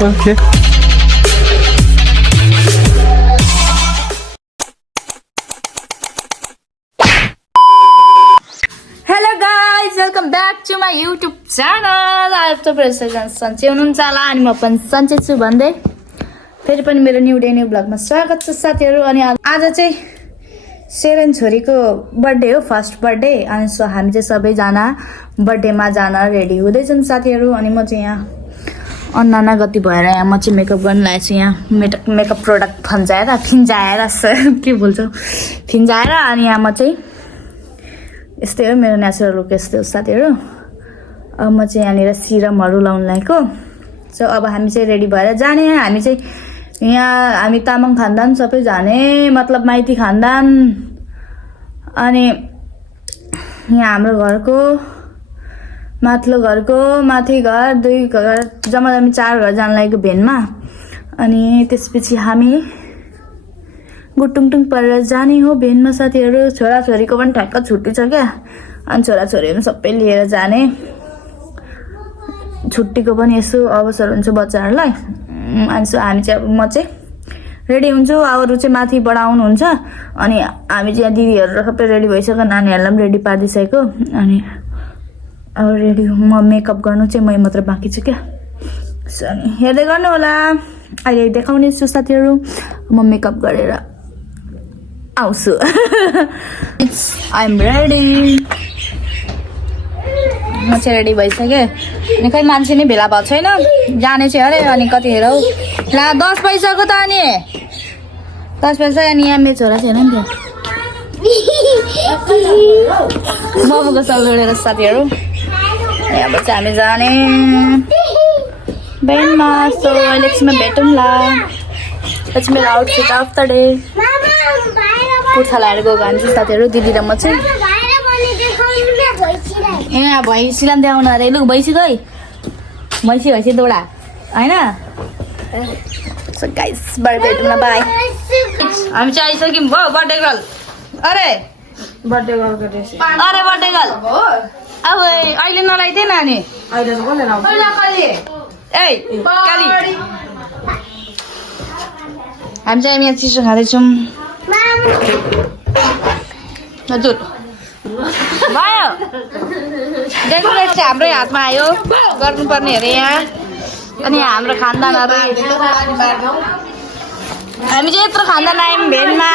Okay. Hello guys, welcome back to my YouTube channel. I have to present सन्चै हुनुहुन्छ होला अनि म पनि सन्चै छु भन्दै फेरि पनि मेरो न्यू डे न्यू ब्लगमा स्वागत छ साथीहरु। अनि आज चाहिँ सेरेन छोरीको बर्थडे हो, फर्स्ट बर्थडे। अनि सो हामी चाहिँ सबैजना बर्थडेमा जान रेडी हुँदैछन् साथीहरु। अनि म चाहिँ यहाँ अन्नाना गति भएर यहाँ म चाहिँ मेकअप गर्न लागेको छु। यहाँ मेकअप प्रोडक्ट फिन्जाएर के बोल्छु फिन्जाएर। अनि यहाँ म चाहिँ यस्तै हो, मेरो नेचुरल लुक यस्तै हो साथीहरु। अब म चाहिँ यहाँनिर सिरमहरु लाउन लागेको। सो अब हामी चाहिँ रेडी भएर जाने। हामी चाहिँ यहाँ हामी तामाङ खानदान सबै जाने, मतलब माइती खानदान। अनि यहाँ हाम्रो घरको माथिल्लो घरको माथि घर दुई घर जम्मा 4 घर जान लागेको भेनमा। अनि त्यसपछि हामी गुटुङटुङ परेर जाने हो भेनमा साथीहरु। छोराछोरीको पनि ठ्याक्क छुट्टी छ क्या, अनि छोराछोरीहरु सबै लिएर जाने। छुट्टीको पनि यसो अवसर हुन्छ बच्चाहरुलाई। अनि सो हामी चाहिँ म चाहिँ रेडी हुन्छु, अरू चाहिँ माथिबाट आउनुहुन्छ। अनि हामी चाहिँ दिदीहरु सबै रेडी भइसक्यो, नानीहरुलाई पनि रेडी पार्दिसकेको। अनि अब रेडी म मेकअप गर्नु चाहिँ मै मात्र बाँकी छु क्या। सो अनि हेर्दै गर्नु होला, अहिले देखाउने छु साथीहरु। म मेकअप गरेर आउँछु। I am ready. म चाहिँ रेडी भइसकेँ। अनि खै मान्छे नै भेला भएको छैन, जाने चाहिँ अरे। अनि कतिखेर हौ ला 10 भइसक्यो त। अनि 10 भइसक्यो। अनि यहाँ मेरो छोरा छैन नि त, मोमोको साल जोडेर साथीहरु। अब चाहिँ हामी जाने बेनमा। सो अहिले एकछिनमा भेटौँला। चाहिँ मेरो outfit of the day kurta लगाएर गएको हामी साथीहरु, दिदी र म चाहिँ। यहाँ भैँसीलाई पनि देखाउनु अरे। लु भैँसी गई, भैँसी दौडा होइन। सो गाइस बाई भेटौँ न, बाई। हामी चाहिँ आइसक्यौँ भयो बर्थडे गर्ल। अरे बर्थडे गर्लको ड्रेस, अरे बर्थडे गर्ल अब अहिले नलाइदिए नानी। अहिले त कसले लाउँछ ए काली। हामी चाहिँ यहाँ चिसो खाँदैछौँ हजुर। भयो डेकोरेट चाहिँ हाम्रै हातमा आयो, गर्नुपर्ने अरे यहाँ। अनि हाम्रो खानदानहरू हामी चाहिँ यत्रो खानदान आयौँ भेनमा।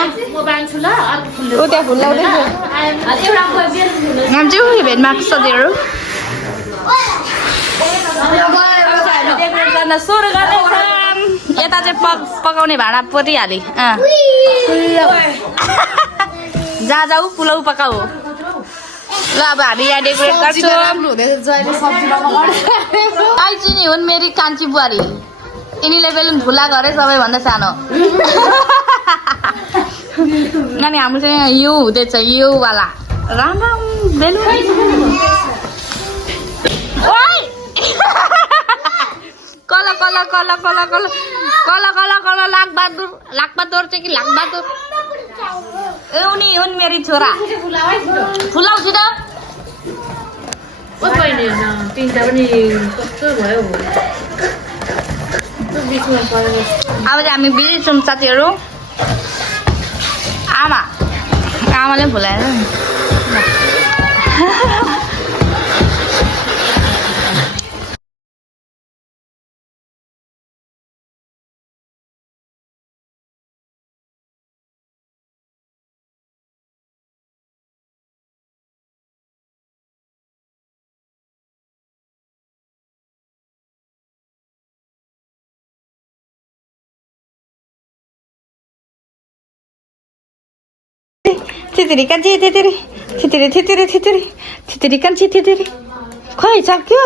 ऊ त्यहाँ फुल लाउँदैछ हामी चाहिँ भेनमा सधैँहरू। डेकोरेट गर्न सुरु गर्दैछौँ। यता चाहिँ पकाउने भाँडा परिहालेँ। जहाँ जाऊ पुलाउ पकाऊ। ल अब हामी यहाँ डेकोरेट गर्छौँ। आइची नि हुन् मेरी कान्छी बुहारी, यिनीले बेलुन फुला गरे सबैभन्दा सानो। अनि हाम्रो चाहिँ यो हुँदैछ, यो वाला राम राम बेलुन। कल कल कल कल कल कल कल कल लाखबहादुर चाहिँ कि लाखबहादुर। उनी हुन् मेरी छोरा, फुलाउँछु त। अब चाहिँ हामी बिजी छौँ साथीहरु। आमाले फुलाएर थितिरी कान्छी थितिरी कान्छी थितिरी खोइ सक्यो।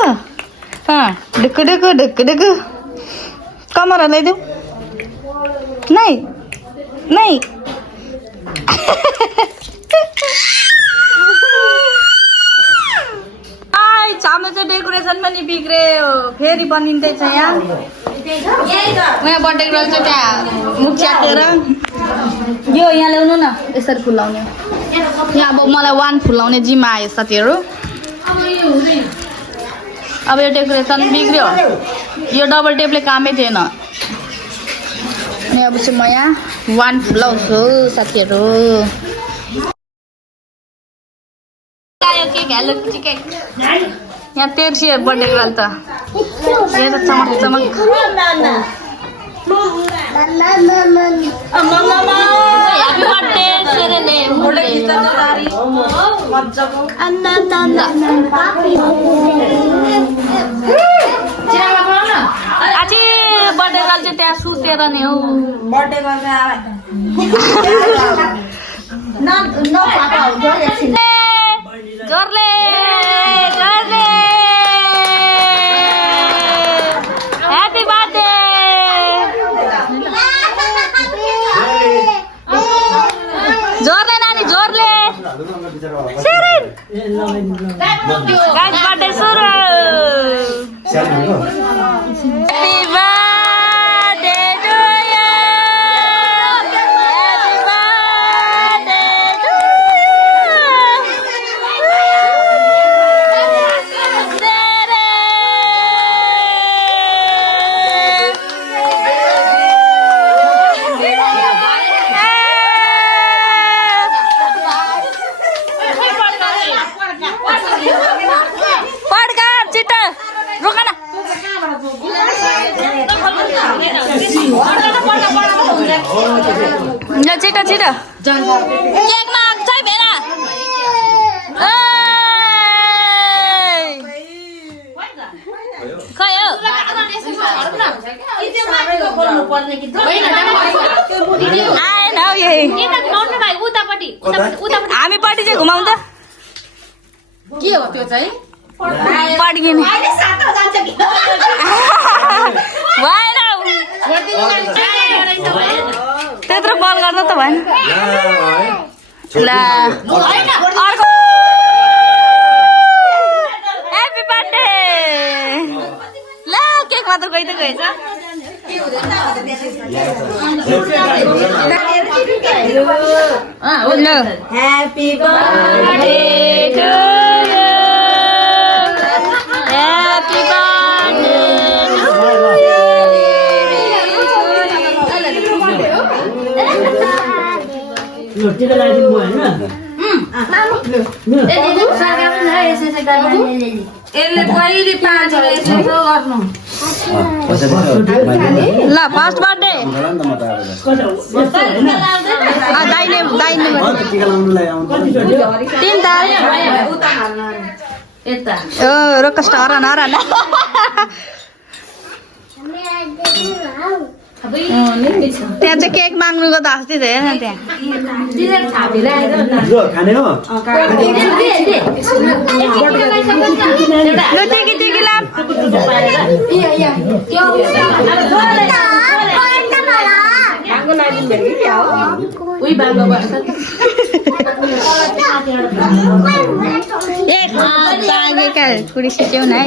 ढुक्कु ढुक्कु ढुक्कु ढुक्कु कमर हल्लाइदेऊ नै नै। हाम्रो चाहिँ डेकोरेसन पनि बिग्रियो, फेरि बनिँदैछ यहाँ। यहाँ बर्थडे गर्ल चाहिँ त्यहाँ मुख च्यातेर यो यहाँ ल्याउनु न, यसरी फुलाउने। यहाँ अब मलाई 1 फुलाउने जिम्मा आयो साथीहरु। अब यो डेकोरेसन बिग्रियो। यो डबल टेपले कामै थिएन। अनि अब चाहिँ म यहाँ वान लाउँछु साथीहरू। केक हेलो केक यहाँ तेर्सी बर्थडेको लागि त यो त चमक चमक। ह्याप्पी बर्थडे सेरेने आजी बर्थडे गर्ल चाहिँ त्यहाँ सुतेर नि हौ। बर्थडे जोरले जोरले ह्याप्पी बर्थडे जोरले नानी जोरले गाइस बर्थडे सुरु। Happy birthday to you happy birthday to छिटो छिटो केकमा आएको छ भेना। खै हौ आएन हौ यही हामीपट्टि चाहिँ घुमाउँ त के हो त्यो चाहिँ पड्किने भएन त्यत्रो बल गर्दा त भएन। ल अर्को ह्याप्पी बर्थडे। ल केक मात्र गइ त गएछ। ल happy birthday to you happy birthday टिका लगाइदिनु भयो होइन यसले कहिले पाँच यसो गर्नु ल फर्स्ट बर्थडे दाइने दाइने तिन ताल ओ रोकस्ट हरान हरान त्यहाँ चाहिँ केक माग्नुको त अस्ति थियो होइन त्यहाँ खाने हो ल टेकी टेकी लाम बाँगेका खुडी सिच्याउ न है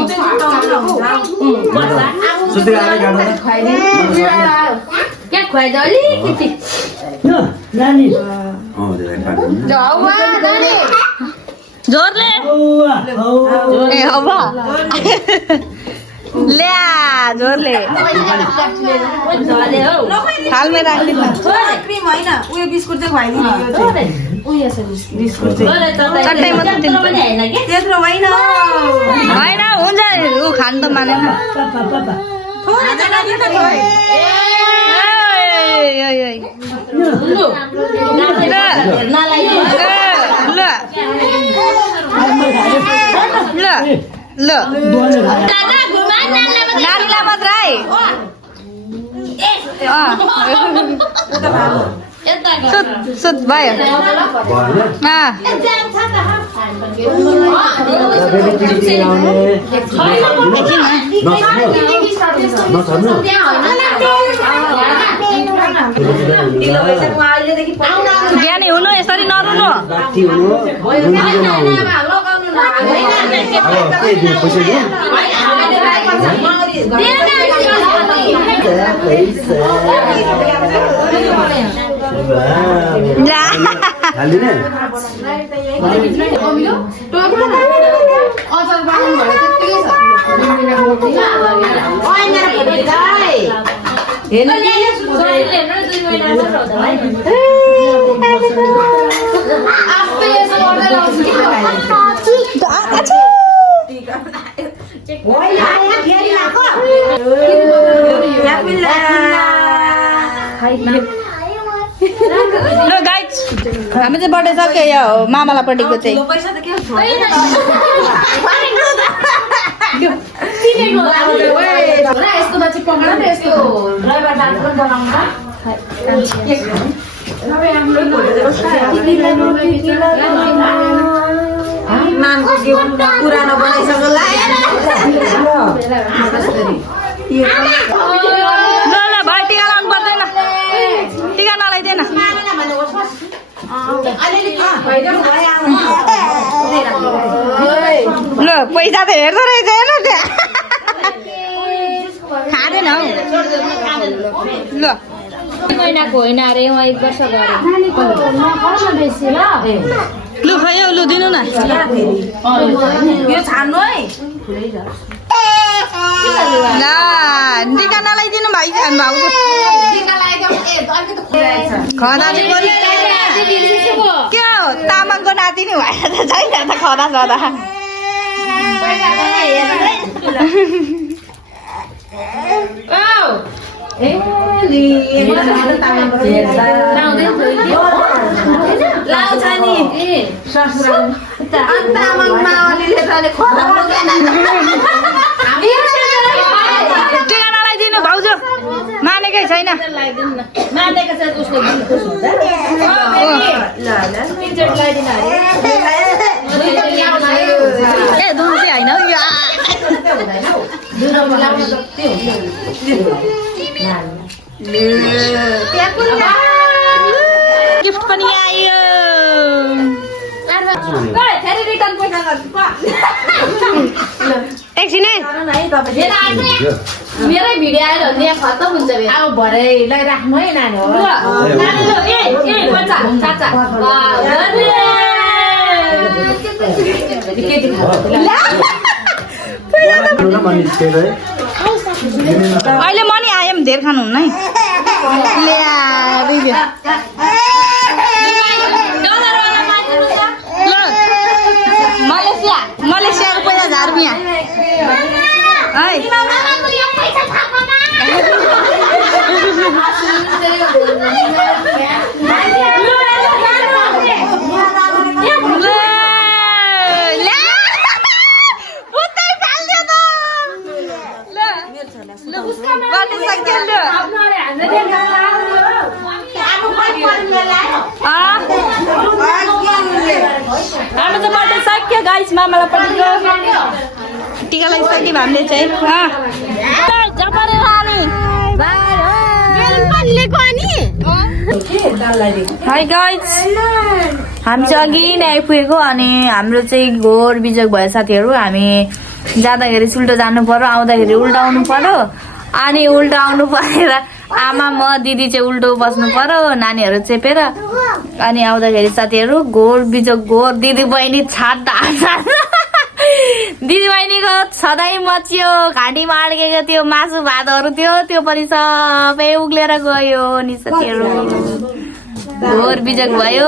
जोरले ए अब ल्या जोरले थालमै राखिदिनु क्रिम होइन उयो बिस्कुट चाहिँ खुवाइदिनु चट्टै मात्रै दिनु त्यत्रो होइन होइन हुन्छ ऊ खानु त मानेन थोरै जग्गा दिनु त खोइ। ल ल नानीलाई मात्र है सुत सुत भयो ज्ञानी हुनु यसरी नरुनु ल गाइज हामी चाहिँ बर्थडे सक्यो यो मामालाई पट्टिको चाहिँ पैसा त के हो नामको जीवन पुरानो बनाइसक्यो ल ल भाइ टिका लाउनु पर्दैन टिका नलाइदिएन ल पैसा त हेर्दो रहेछ हेर्नु त्यहाँ खाँदैन हौ ल महिनाको होइन अरे उहाँ 1 वर्ष गरे लु खै हौ लु दिनु न यो छान्नु है ल टिका नलाइदिनु भाइ भाउजू खदा के हो तामाङको नाति नि भएर त छैन त खदा छदा लाउँछ नि तामाङ मावलीले त अहिले खोला बोल्दैन टिका नलाइदिनु भाउजू मानेकै छैन मानेको छ उसको मन खुस हुन्छ ए दुर्सी होइन हौ यो गिफ्ट पनि आयो फेरि रिटर्न पैसा गर्छु एकछिन है मेरै भिडियो आएर भने यहाँ खत्तम हुन्छ अब भरे राख्नु है नानी हो अहिले मनी आयो पनि धेर खानुहुन्न है ल मलेसियाको पैसा झार्नु यहाँ है हाम्रो त बर्थडे सक्यो गाइस मामालाई पठाएको टिका लगाइसक्यो हामीले चाहिँ हाई गाइस हामी चाहिँ अघि नै आइपुगेको अनि हाम्रो चाहिँ घोर बिजोग भयो साथीहरू हामी जाँदाखेरि उल्टो जानु पर्यो आउँदाखेरि उल्टो आउनु पर्यो अनि उल्टो आउनु परेर आमा म दिदी चाहिँ उल्टो बस्नु पर्यो नानीहरू चेपेर अनि आउँदाखेरि साथीहरू घोर बिजोग घोर दिदी बहिनी छाड्दा दिदी बहिनीको सधैँ मच्यो घाँटीमा अड्केको त्यो मासु भातहरू थियो त्यो पनि सबै उक्लेर गयो नि साथीहरू घोर बिजोग भयो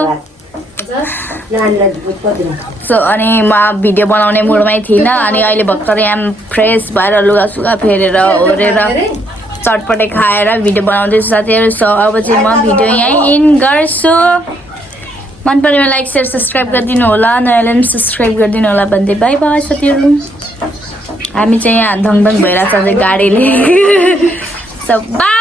सो अनि म भिडियो बनाउने मुडमै थिइनँ अनि अहिले भर्खर यहाँ फ्रेस भएर लुगासुगा फेरेर ओरेर चटपटे खाएर भिडियो बनाउँदैछु साथीहरू सो अब चाहिँ म भिडियो यहीँ इन गर्छु मन परेमा लाइक सेयर सब्सक्राइब गरिदिनु होला नयाँले पनि सब्सक्राइब गरिदिनु होला भन्दै बाई बाई साथीहरू हामी चाहिँ यहाँ धङधङ भइरहेको छ गाडीले सो बाई